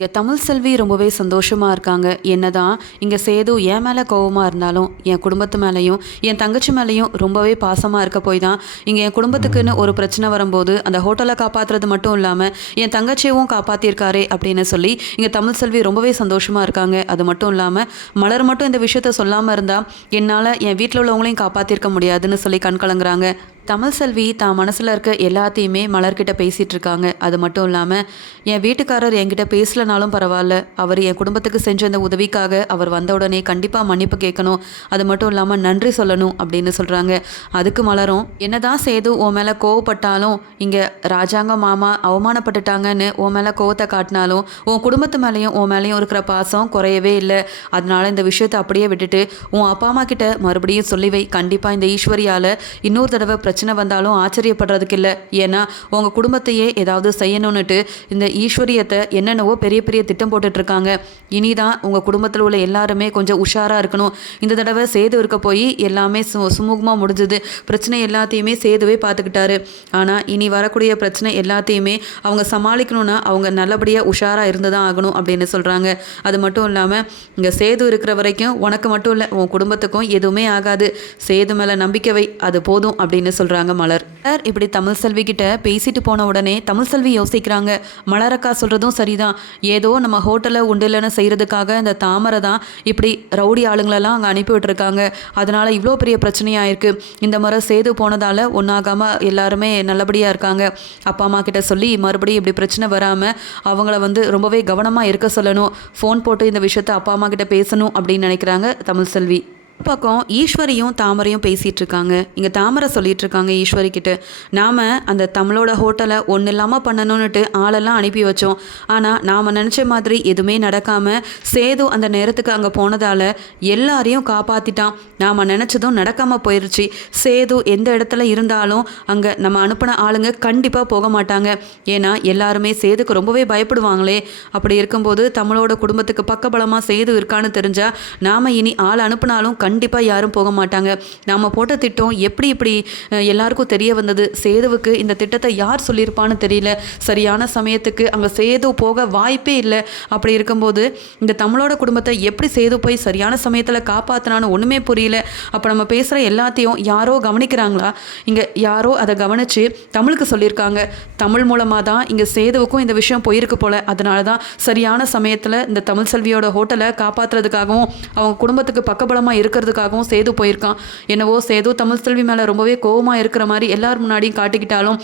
இங்கே தமிழ் செல்வி ரொம்பவே சந்தோஷமாக இருக்காங்க. என்னதான் இங்கே சேது என் மேலே கோவமாக இருந்தாலும் என் குடும்பத்து மேலேயும் என் தங்கச்சி மேலேயும் ரொம்பவே பாசமாக இருக்க போய் தான் இங்கே என் குடும்பத்துக்குன்னு ஒரு பிரச்சனை வரும்போது அந்த ஹோட்டலை காப்பாற்றுறது மட்டும் இல்லாமல் என் தங்கச்சியவும் காப்பாற்றிருக்காரே அப்படின்னு சொல்லி இங்கே தமிழ் செல்வி ரொம்பவே சந்தோஷமாக இருக்காங்க. அது மட்டும் இல்லாமல் மலர் மட்டும் இந்த விஷயத்த சொல்லாமல் இருந்தால் என்னால் என் வீட்டில் உள்ளவங்களையும் காப்பாற்றிருக்க முடியாதுன்னு சொல்லி கண் கலங்குறாங்க. தமிழ் செல்வி தான் மனசில் இருக்க எல்லாத்தையுமே மலர்கிட்ட பேசிகிட்டு இருக்காங்க. அது மட்டும் இல்லாமல் என் வீட்டுக்காரர் என்கிட்ட பேசலனாலும் பரவாயில்ல, அவர் என் குடும்பத்துக்கு செஞ்ச அந்த உதவிக்காக அவர் வந்த உடனே கண்டிப்பாக மன்னிப்பு கேட்கணும், அது மட்டும் இல்லாமல் நன்றி சொல்லணும் அப்படின்னு சொல்கிறாங்க. அதுக்கு மலரும் என்னதான் சேது உன் மேலே கோவப்பட்டாலும் இங்கே ராஜாங்க மாமா அவமானப்பட்டுட்டாங்கன்னு உன் மேலே கோவத்தை காட்டினாலும் உன் குடும்பத்து மேலேயும் உன் மேலேயும் இருக்கிற பாசம் குறையவே இல்லை. அதனால இந்த விஷயத்தை அப்படியே விட்டுட்டு உன் அப்பா அம்மா கிட்ட மறுபடியும் சொல்லி வை. கண்டிப்பாக இந்த ஈஸ்வரியால் இன்னொரு தடவை பிரச்சனை வந்தாலும் ஆச்சரியப்படுறதுக்கு இல்லை. ஏன்னா உங்கள் குடும்பத்தையே ஏதாவது செய்யணும்னுட்டு இந்த ஈஸ்வரியத்தை என்னென்னவோ பெரிய பெரிய திட்டம் போட்டுட்ருக்காங்க. இனிதான் உங்கள் குடும்பத்தில் உள்ள எல்லாருமே கொஞ்சம் உஷாராக இருக்கணும். இந்த தடவை சேது இருக்க போய் எல்லாமே சுமூகமாக முடிஞ்சுது. பிரச்சனை எல்லாத்தையுமே சேதுவே பார்த்துக்கிட்டாரு. ஆனால் இனி வரக்கூடிய பிரச்சனை எல்லாத்தையுமே அவங்க சமாளிக்கணும்னா அவங்க நல்லபடியாக உஷாராக இருந்து தான் ஆகணும் அப்படின்னு சொல்கிறாங்க. அது மட்டும் இல்லாமல் இங்கே சேது இருக்கிற வரைக்கும் உனக்கு மட்டும் இல்லை உன் குடும்பத்துக்கும் எதுவுமே ஆகாது. சேது மேலே நம்பிக்கை வை, அது போதும் அப்படின்னு சொல்கிறாங்க மலர். இப்படி தமிழ் செல்வி கிட்ட பேசிட்டு போன உடனே தமிழ் செல்வி யோசிக்கிறாங்க, மலரக்கா சொல்கிறதும் சரிதான். ஏதோ நம்ம ஹோட்டலில் உண்டு இல்லைன்னு செய்கிறதுக்காக இந்த தாமரை தான் இப்படி ரவுடி ஆளுங்களெல்லாம் அங்கே அனுப்பி விட்டுருக்காங்க. அதனால் இவ்வளோ பெரிய பிரச்சனையாயிருக்கு. இந்த முறை சேது போனதால் ஒன்றாகாமல் எல்லாருமே நல்லபடியாக இருக்காங்க. அப்பா அம்மா கிட்ட சொல்லி மறுபடியும் இப்படி பிரச்சனை வராமல் அவங்கள ரொம்பவே கவனமாக இருக்க சொல்லணும். ஃபோன் போட்டு இந்த விஷயத்தை அப்பா அம்மா கிட்ட பேசணும் அப்படின்னு நினைக்கிறாங்க தமிழ் செல்வி. பக்கம் ஈஸ்வரியும் தாமரையும் பேசிகிட்டு இருக்காங்க. இங்கே தாமரை சொல்லிட்டு இருக்காங்க ஈஸ்வரி கிட்ட, நாம் அந்த தமிழோட ஹோட்டலை ஒன்றும் இல்லாமல் பண்ணணும்னுட்டு ஆளெல்லாம் அனுப்பி வச்சோம். ஆனால் நாம் நினச்ச மாதிரி எதுவுமே நடக்காமல் சேது அந்த நேரத்துக்கு அங்கே போனதால் எல்லாரையும் காப்பாற்றிட்டான். நாம் நினச்சதும் நடக்காமல் போயிடுச்சு. சேது எந்த இடத்துல இருந்தாலும் அங்கே நம்ம அனுப்பின ஆளுங்க கண்டிப்பாக போக மாட்டாங்க. ஏன்னா எல்லாருமே சேதுக்கு ரொம்பவே பயப்படுவாங்களே. அப்படி இருக்கும்போது தமிழோட குடும்பத்துக்கு பக்கபலமாக சேது இருக்கான்னு தெரிஞ்சால் நாம் இனி ஆள் அனுப்பினாலும் கண்டிப்பாக யாரும் போக மாட்டாங்க. நாம் போட்ட திட்டம் எப்படி இப்படி எல்லாருக்கும் தெரிய வந்தது? சேதுவுக்கு இந்த திட்டத்தை யார் சொல்லியிருப்பான்னு தெரியல. சரியான சமயத்துக்கு அங்கே சேது போக வாய்ப்பே இல்லை. அப்படி இருக்கும்போது இந்த தமிழோட குடும்பத்தை எப்படி சேது போய் சரியான சமயத்தில் காப்பாற்றினான்னு ஒன்றுமே புரியல. அப்போ நம்ம பேசுகிற எல்லாத்தையும் யாரோ கவனிக்கிறாங்களா? இங்கே யாரோ அதை கவனித்து தமிழுக்கு சொல்லியிருக்காங்க. தமிழ் மூலமாக தான் இங்கே சேதுவுக்கும் இந்த விஷயம் போயிருக்கு போல். அதனால தான் சரியான சமயத்தில் இந்த தமிழ் செல்வியோட ஹோட்டலை காப்பாற்றுறதுக்காகவும் அவங்க குடும்பத்துக்கு பக்கபலமாக இருக்கிறதுக்காகவும் சேது போயிருக்கான். என்னவோ சேது தமிழ் செல்வி மேலே ரொம்பவே கோவமாக இருக்கிற மாதிரி எல்லார் முன்னாடியும் காட்டிக்கிட்டாலும்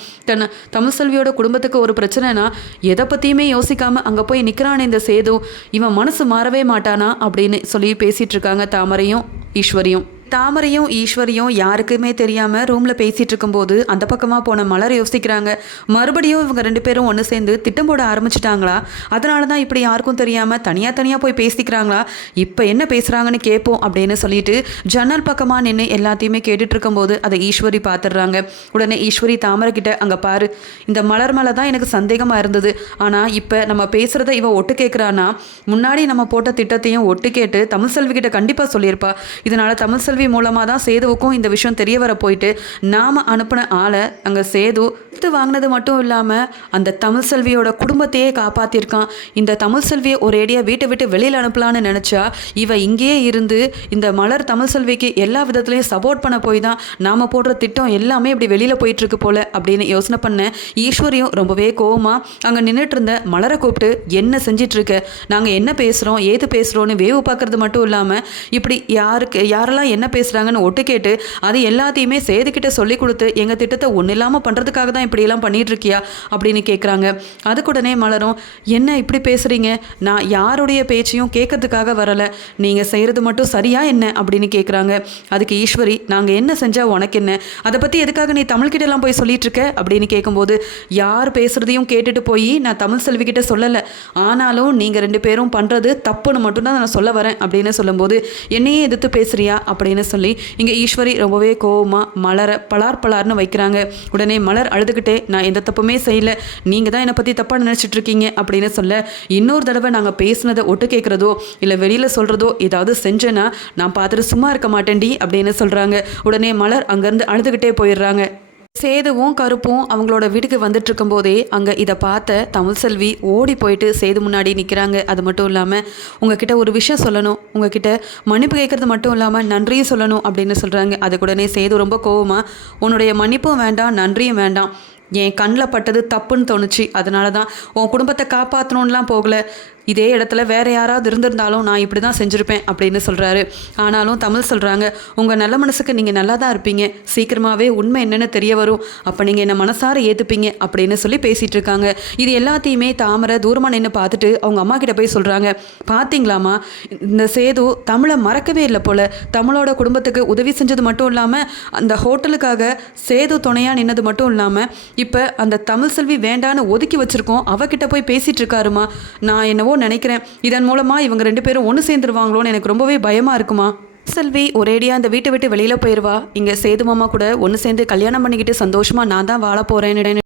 தமிழ் செல்வியோட குடும்பத்துக்கு ஒரு பிரச்சனைனா எதை பற்றியுமே யோசிக்காமல் அங்கே போய் நிற்கிறானே இந்த சேது, இவன் மனசு மாறவே மாட்டானா அப்படின்னு சொல்லி பேசிகிட்டு இருக்காங்க தாமரையும் ஈஸ்வரியும். தாமரையும் ஈஸ்வரியும் யாருக்குமே தெரியாமல் ரூமில் பேசிகிட்டு இருக்கும்போது அந்த பக்கமாக போன மலர் யோசிக்கிறாங்க, மறுபடியும் இவங்க ரெண்டு பேரும் ஒன்று சேர்ந்து திட்டம் போட ஆரம்பிச்சிட்டாங்களா? அதனால தான் இப்படி யாருக்கும் தெரியாமல் தனியாக போய் பேசிக்கிறாங்களா? இப்போ என்ன பேசுகிறாங்கன்னு கேட்போம் அப்படின்னு சொல்லிட்டு ஜன்னல் பக்கமாக நின்று எல்லாத்தையுமே கேட்டுட்டு இருக்கும்போது அதை ஈஸ்வரி பார்த்துடுறாங்க. உடனே ஈஸ்வரி தாமரை கிட்ட, அங்கே பாரு, இந்த மலர் மேலே தான் எனக்கு சந்தேகமாக இருந்தது. ஆனால் இப்போ நம்ம பேசுகிறத இவன் ஒட்டு கேட்குறான்னா முன்னாடி நம்ம போட்ட திட்டத்தையும் ஒட்டு கேட்டு தமிழ் செல்வி கிட்ட கண்டிப்பாக சொல்லியிருப்பா. இதனால் தமிழ் செல்வி மூலமாக தான் சேதுவுக்கும் இந்த விஷயம் தெரிய வர போயிட்டு நாம் அனுப்பின ஆளை அங்கே சேது வாங்கினது மட்டும் இல்லாமல் அந்த தமிழ் செல்வியோட குடும்பத்தையே காப்பாற்றிருக்கான். இந்த தமிழ் செல்வியை ஒரேடியாக வீட்டை விட்டு வெளியில் அனுப்பலான்னு நினச்சா இவ இங்கேயே இருந்து இந்த மலர் தமிழ் செல்விக்கு எல்லா விதத்துலையும் சப்போர்ட் பண்ண போய் தான் நாம் போடுற திட்டம் எல்லாமே இப்படி வெளியில் போயிட்டுருக்கு போல அப்படின்னு யோசனை பண்ண ஈஸ்வரியும் ரொம்பவே கோவமாக அங்கே நின்றுட்டு இருந்த மலரை கூப்பிட்டு, என்ன செஞ்சிட்ருக்க? நாங்கள் என்ன பேசுகிறோம் ஏது பேசுகிறோன்னு வேவு பார்க்குறது மட்டும் இல்லாமல் இப்படி யாரெல்லாம் என்ன பேசுகிறாங்கன்னு ஒட்டு கேட்டு அது எல்லாத்தையுமே சேதுக்கிட்ட சொல்லி கொடுத்து எங்கள் திட்டத்தை ஒன்றும் இல்லாமல் பண்ணுறதுக்காக தான் இப்படியெல்லாம் பண்ணிகிட்டு இருக்கியா அப்படின்னு கேட்குறாங்க. அதுக்குடனே மலரும், என்ன இப்படி பேசுகிறீங்க? நான் யாருடைய பேச்சையும் கேட்கறதுக்காக வரலை, நீங்கள் செய்கிறது மட்டும் சரியா என்ன அப்படின்னு கேட்குறாங்க. அதுக்கு ஈஸ்வரி, நாங்கள் என்ன செஞ்சால் உனக்கு என்ன? அதை பற்றி எதுக்காக நீ தமிழ்கிட்டலாம் போய் சொல்லிட்டு இருக்க அப்படின்னு கேட்கும்போது, யார் பேசுகிறதையும் கேட்டுட்டு போய் நான் தமிழ் செல்விக்கிட்ட சொல்லலை, ஆனாலும் நீங்கள் ரெண்டு பேரும் பண்ணுறது தப்புன்னு மட்டும்தான் நான் சொல்ல வரேன் அப்படின்னு சொல்லும்போது, என்னையே எதிர்த்து பேசுகிறியா அப்படின்னு சொல்லி இங்கே ஈஸ்வரி ரொம்பவே கோவமாக மலரை பலார்னு வைக்கிறாங்க. உடனே மலர் அழுதுகிட்டே, நான் எந்த தப்புமே செய்யலை, நீங்கள் தான் என்னை பற்றி தப்பாக நினச்சிட்டு இருக்கீங்க அப்படின்னு சொல்ல, இன்னொரு தடவை நாங்கள் பேசுனதை ஒட்டு கேட்குறதோ இல்லை வெளியில் சொல்கிறதோ ஏதாவது செஞ்சேன்னா நான் பார்த்துட்டு சும்மா இருக்க மாட்டேன்டி அப்படின்னு சொல்கிறாங்க. உடனே மலர் அங்கேருந்து அழுதுகிட்டே போயிடுறாங்க. சேதுவும் கருப்பும் அவங்களோட வீட்டுக்கு வந்துட்டு இருக்கும்போதே அங்கே இதை பார்த்த தமிழ்செல்வி ஓடி போயிட்டு சேது முன்னாடி நிற்கிறாங்க. அது மட்டும் இல்லாமல் உங்ககிட்ட ஒரு விஷயம் சொல்லணும், உங்ககிட்ட மன்னிப்பு கேட்கறது மட்டும் இல்லாமல் நன்றியும் சொல்லணும் அப்படின்னு சொல்கிறாங்க. அதுக்குடனே சேது ரொம்ப கோவமாக, உன்னுடைய மன்னிப்பும் வேண்டாம் நன்றியும் வேண்டாம், என் கண்ணில் பட்டது தப்புன்னு தோணுச்சு, அதனால தான் உன் குடும்பத்தை காப்பாற்றணும்லாம் போகல, இதே இடத்துல வேற யாராவது இருந்திருந்தாலும் நான் இப்படி தான் செஞ்சுருப்பேன் அப்படின்னு சொல்கிறாரு. ஆனாலும் தமிழ் சொல்கிறாங்க, உங்கள் நல்ல மனசுக்கு நீங்கள் நல்லா தான் இருப்பீங்க, சீக்கிரமாகவே உண்மை என்னென்னு தெரிய வரும், அப்போ நீங்கள் என்னை மனசார ஏற்றுப்பீங்க அப்படின்னு சொல்லி பேசிகிட்டு இருக்காங்க. இது எல்லாத்தையுமே தாமரை தூரமாக நின்று பார்த்துட்டு அவங்க அம்மா கிட்ட போய் சொல்கிறாங்க, பார்த்தீங்களாம்மா இந்த சேது தமிழை மறக்கவே இல்லை போல், தமிழோட குடும்பத்துக்கு உதவி செஞ்சது மட்டும் இல்லாமல் அந்த ஹோட்டலுக்காக சேது துணையாக நின்னது மட்டும் இல்லாமல் இப்போ அந்த தமிழ்செல்வி வேண்டான்னு ஒதுக்கி வச்சுருக்கோம் அவகிட்ட போய் பேசிகிட்டு இருக்காருமா, நான் என்னவோ நினைக்கிறேன் இதன் மூலமா இவங்க 2 பேரும் ஒன்று சேர்ந்துருவாங்களோன்னு எனக்கு ரொம்பவே பயமா இருக்குமா. செல்வி ஒரேடியா அந்த வீட்டை விட்டு வெளியில போயிடுவா. இங்க சேது மாமா கூட ஒன்று சேர்ந்து கல்யாணம் பண்ணிக்கிட்டு சந்தோஷமா நான் தான் வாழ போறேன்னு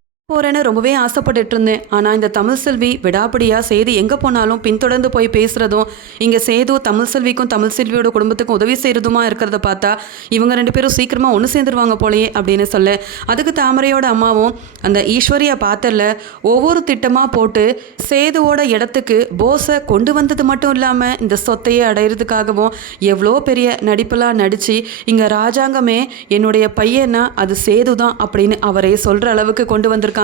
ரொம்பவே ஆசைப்பட்டுட்டு இருந்தேன். ஆனால் இந்த தமிழ்செல்வி விடாப்படியாக சேது எங்கே போனாலும் பின்தொடர்ந்து போய் பேசுகிறதும், இங்கே சேது தமிழ்செல்விக்கும் தமிழ்செல்வியோட குடும்பத்துக்கும் உதவி செய்கிறதுமா இருக்கிறத பார்த்தா இவங்க 2 பேரும் சீக்கிரமாக ஒன்று சேர்ந்துருவாங்க போலையே அப்படின்னு சொல்ல, அதுக்கு தாமரையோட அம்மாவும் அந்த ஈஸ்வரியை பார்த்தல ஒவ்வொரு திட்டமாக போட்டு சேதுவோட இடத்துக்கு போஸை கொண்டு வந்தது மட்டும் இல்லாமல் இந்த சொத்தையை அடையிறதுக்காகவும் எவ்வளோ பெரிய நடிப்பெல்லாம் நடித்து இங்கே ராஜாங்கமே என்னுடைய பையனா அது சேது தான் அப்படின்னு அவரே சொல்கிற அளவுக்கு கொண்டு வந்திருக்காங்க.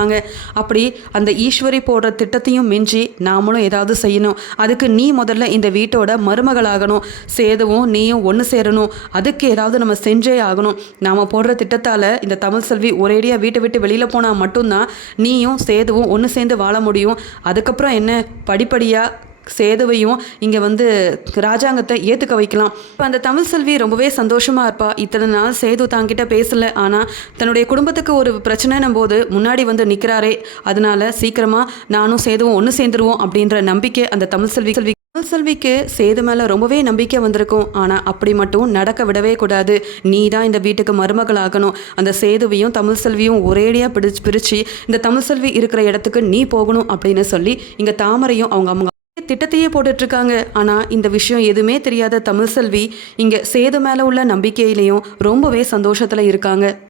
அப்படி அந்த ஈஸ்வரி போடுற திட்டத்தையும் மிஞ்சி நாமளும் ஏதாவது செய்யணும், அதுக்கு நீ முதல்ல இந்த வீட்டோட மருமகளாகணும், சேதுவும் நீயும் ஒன்று சேரணும், அதுக்கு ஏதாவது நம்ம செஞ்சே ஆகணும். நாம் போடுற திட்டத்தால் இந்த தமிழ்செல்வி ஒரேடியாக வீட்டை விட்டு வெளியில் போனால் மட்டும்தான் நீயும் சேதுவும் ஒன்று சேர்ந்து வாழ முடியும். அதுக்கப்புறம் என்ன படிப்படியாக சேதுவையும் இங்கே ராஜாங்கத்தை ஏற்றுக்க வைக்கலாம். இப்போ அந்த தமிழ்செல்வி ரொம்பவே சந்தோஷமாக இருப்பா. இத்தனை நாள் சேது தாங்கிட்ட பேசலை, ஆனால் தன்னுடைய குடும்பத்துக்கு ஒரு பிரச்சனைன்னும் போது முன்னாடி நிற்கிறாரே, அதனால சீக்கிரமாக நானும் சேதுவும் ஒன்று சேர்ந்துருவோம் அப்படின்ற நம்பிக்கை அந்த தமிழ்செல்விக்கு சேது மேலே ரொம்பவே நம்பிக்கை வந்திருக்கும். ஆனால் அப்படி மட்டும் நடக்க விடவே கூடாது, நீ தான் இந்த வீட்டுக்கு மருமகளாகணும், அந்த சேதுவையும் தமிழ்செல்வியும் ஒரேடியாக பிரித்து இந்த தமிழ்செல்வி இருக்கிற இடத்துக்கு நீ போகணும் அப்படின்னு சொல்லி இங்கே தாமரையும் அவங்க திட்டத்தையே போட்டுட்ருக்காங்க. ஆனால் இந்த விஷயம் எதுவுமே தெரியாத தமிழ்செல்வி இங்கே சேது மேலே உள்ள நம்பிக்கையிலையும் ரொம்பவே சந்தோஷத்தில் இருக்காங்க.